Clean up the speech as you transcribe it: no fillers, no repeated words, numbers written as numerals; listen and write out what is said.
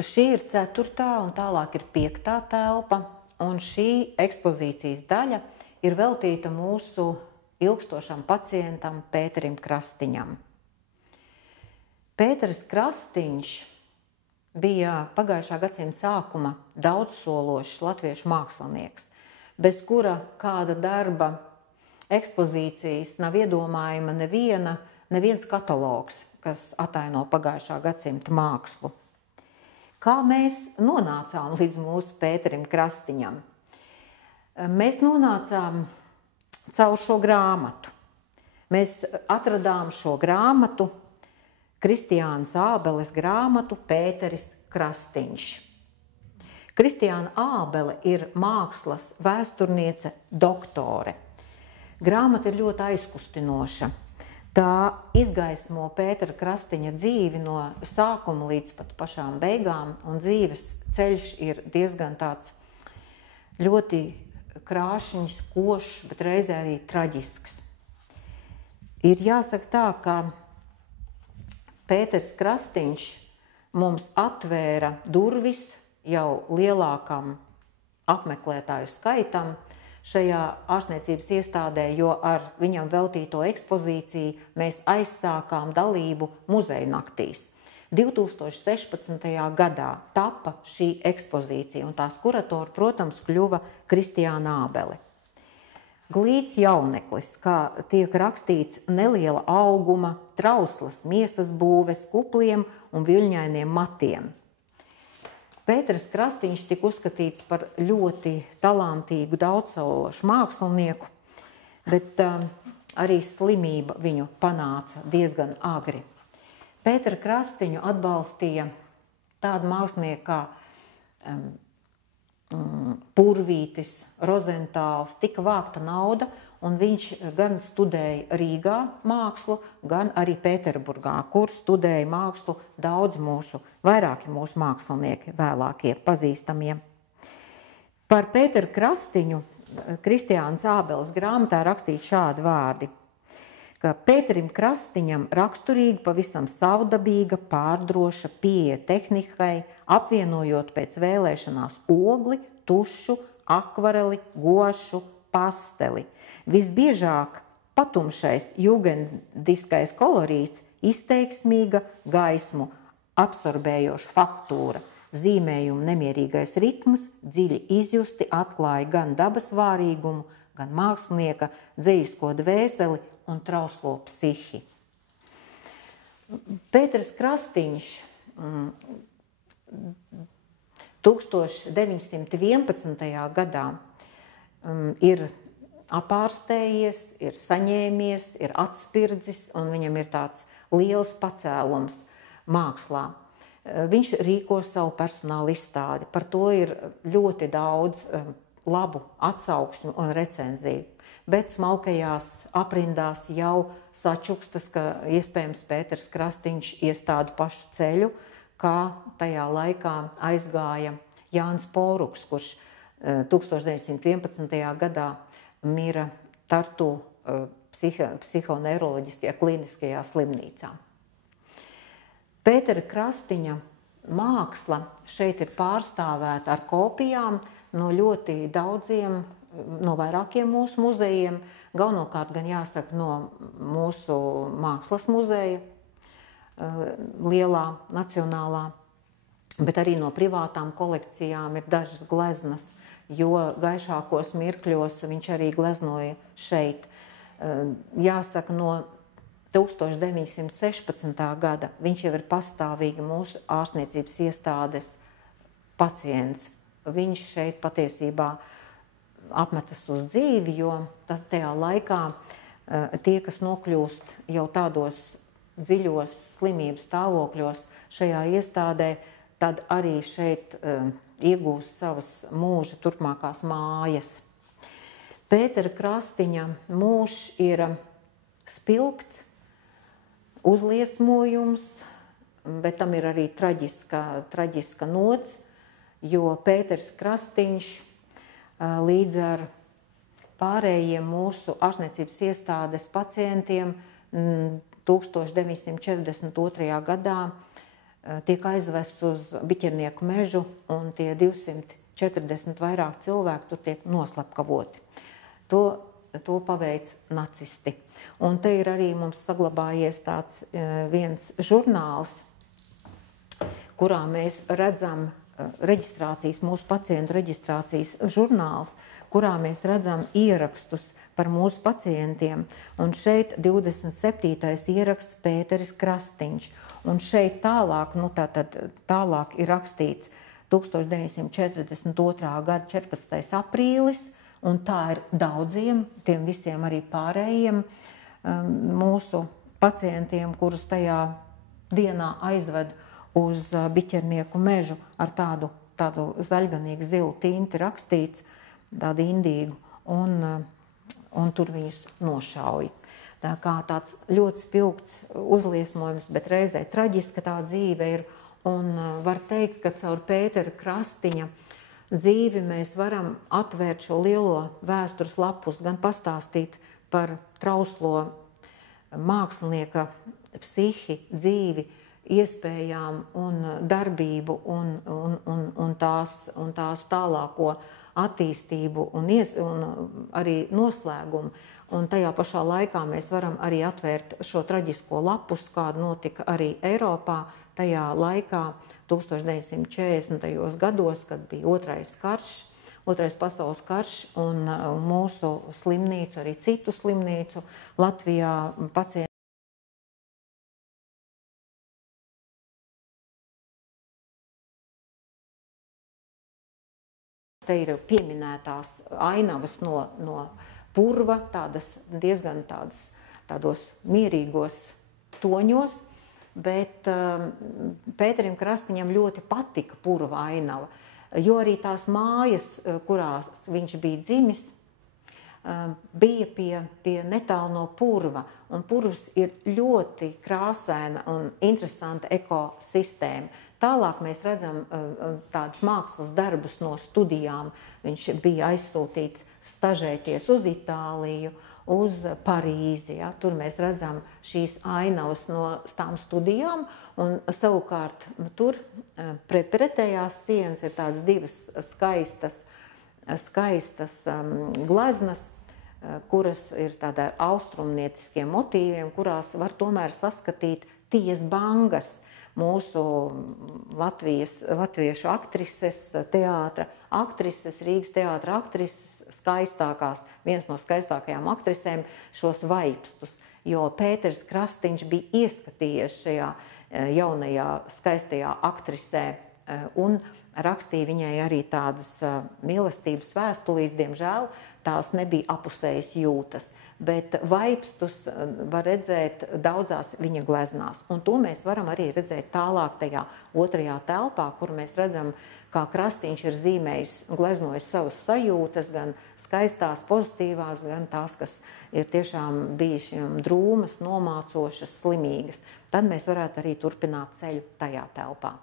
Šī ir 4. un tālāk ir 5. telpa, un šī ekspozīcijas daļa ir veltīta mūsu ilgstošam pacientam Pēterim Krastiņam. Pēteris Krastiņš bija pagājušā gadsimta sākuma daudzsološs latviešu mākslinieks, bez kura kāda darba ekspozīcijas nav iedomājama neviens katalogs, kas ataino pagājušā gadsimta mākslu. Kā mēs nonācām līdz mūsu Pēterim Krastiņam? Mēs nonācām caur šo grāmatu. Mēs atradām šo grāmatu, Kristiānas Ābeles grāmatu Pēteris Krastiņš. Kristiāna Ābele ir mākslas vēsturniece, doktore. Grāmata ir ļoti aizkustinoša. Tā izgaismo Pētera Krastiņa dzīvi no sākuma līdz pat pašām beigām, un dzīves ceļš ir diezgan tāds ļoti krāšņs, košs, bet reizē arī traģisks. Ir jāsaka tā, ka Pēters Krastiņš mums atvēra durvis jau lielākam apmeklētāju skaitam šajā ārstniecības iestādē, jo ar viņam veltīto ekspozīciju mēs aizsākām dalību muzeja naktīs. 2016. gadā tapa šī ekspozīcija, un tās kuratori, protams, kļuva Kristiāna Ābele. Glīts jauneklis, kā tiek rakstīts, neliela auguma, trauslas miesas būves, kupliem un viļņainiem matiem. Pēteris Krastiņš tika uzskatīts par ļoti talantīgu, daudzsološu mākslinieku, bet arī slimība viņu panāca diezgan agri. Pētera Krastiņu atbalstīja tāda mākslinieka kā Purvītis, Rozentāls, tika vākta nauda, un viņš gan studēja Rīgā mākslu, gan arī Pēterburgā, kur studēja mākslu vairāki mūsu mākslinieki, vēlākie pazīstamie. Par Pēteru Krastiņu Kristiānas Ābeles grāmatā rakstīts šādi vārdi, ka Pēterim Krastiņam raksturīga pavisam savdabīga, pārdroša pieeja tehnikai, apvienojot pēc vēlēšanās ogli, tušu, akvareli, gošu, pasteli. Visbiežāk patumšais jugendiskais kolorīts, izteiksmīga gaismu, absorbējoša faktūra, zīmējuma nemierīgais ritms, dziļi izjusti atklāja gan dabas vārīgumu, gan mākslinieka dzejisko dvēseli un trauslo psihi. Pēteris Krastiņš 1911. gadā ir apārstējies, ir saņēmies, ir atspirdzis, un viņam ir tāds liels pacēlums mākslā. Viņš rīko savu personāla izstādi. Par to ir ļoti daudz labu atsauksņu un recenziju. Bet smalkajās aprindās jau sačukstas, ka iespējams Pēters Krastiņš ies tādu pašu ceļu, kā tajā laikā aizgāja Jānis Poruks, kurš 1911. gadā mira Tartu psihoneiroloģiskajā kliniskajā slimnīcā. Pētera Krastiņa māksla šeit ir pārstāvēta ar kopijām no ļoti daudziem, no vairākiem mūsu muzejiem, galvenokārt gan jāsaka no mūsu mākslas muzeja, lielā, nacionālā, bet arī no privātām kolekcijām ir dažas gleznas, jo gaišākos mirkļos viņš arī gleznoja šeit. Jāsaka, no 1916. gada viņš jau ir pastāvīgi mūsu ārstniecības iestādes pacients. Viņš šeit patiesībā apmetas uz dzīvi, jo tajā laikā tie, kas nokļūst jau tādos dziļos slimības stāvokļos šajā iestādē, tad arī šeit iegūst savas mūža turpmākās mājas. Pētera Krastiņa mūžs ir spilgts, uzliesmojums, bet tam ir arī traģiska nots, jo Pēters Krastiņš līdz ar pārējiem mūsu ārstniecības iestādes pacientiem 1942. gadā tiek aizvests uz Biķernieku mežu, un tie 240 vairāk cilvēku tur tiek noslepkavoti. To paveic nacisti. Un te ir arī mums saglabājies tāds viens žurnāls, kurā mēs redzam reģistrācijas, mūsu pacientu reģistrācijas žurnāls, kurā mēs redzam ierakstus par mūsu pacientiem. Un šeit 27. ieraksts Pēteris Krastiņš. Un šeit tālāk, tālāk ir rakstīts 1942. gada 14. aprīlis, un tā ir daudziem, tiem visiem arī pārējiem mūsu pacientiem, kurus tajā dienā aizved uz Biķernieku mežu ar tādu zaļganīgu zilu tinti rakstīts, tādu indīgu, un tur viņus nošauj. Tā kā tāds ļoti spilgts uzliesmojums, bet reizē traģiska tā dzīve ir, un var teikt, ka caur Pētera Krastiņa dzīvi mēs varam atvērt šo lielo vēstures lapus, gan pastāstīt par trauslo mākslinieka psihi, dzīvi, iespējām un darbību un tās tālāko attīstību un arī noslēgumu. Un tajā pašā laikā mēs varam arī atvērt šo traģisko lapus, kāda notika arī Eiropā tajā laikā 1940. gados, kad bija Otrais pasaules karš, un mūsu slimnīcu, arī citu slimnīcu Latvijā pacienti. Te ir pieminētās ainavas no purva, diezgan tādos mierīgos toņos, bet Pēterim Krastiņam ļoti patika purva ainava, jo arī tās mājas, kurās viņš bija dzimis, bija pie netālu no purva, un purvs ir ļoti krāsaina un interesanta ekosistēma. Tālāk mēs redzam tādas mākslas darbus no studijām. Viņš bija aizsūtīts stažēties uz Itāliju, uz Parīzi. Ja? Tur mēs redzam šīs ainavas no tām studijām, un savukārt tur pretējās sienas ir tādas divas skaistas gleznas, kuras ir tādā austrumnieciskiem motīviem, kurās var tomēr saskatīt Tijas Bangas, mūsu latviešu aktrises, teātra aktrises, Rīgas teātra aktrises, viens no skaistākajām aktrisēm, šos vaipstus, jo Pēters Krastiņš bija ieskatījies šajā jaunajā skaistajā aktrisē un rakstīja viņai arī tādas mīlestības vēstulītes, diemžēl tās nebija apusējas jūtas. Bet vaipstus var redzēt daudzās viņa gleznās. Un to mēs varam arī redzēt tālāk tajā otrajā telpā, kur mēs redzam, kā Krastiņš ir zīmējis, gleznojis savas sajūtas, gan skaistās, pozitīvās, gan tās, kas ir tiešām bijušas drūmas, nomācošas, slimīgas. Tad mēs varētu arī turpināt ceļu tajā telpā.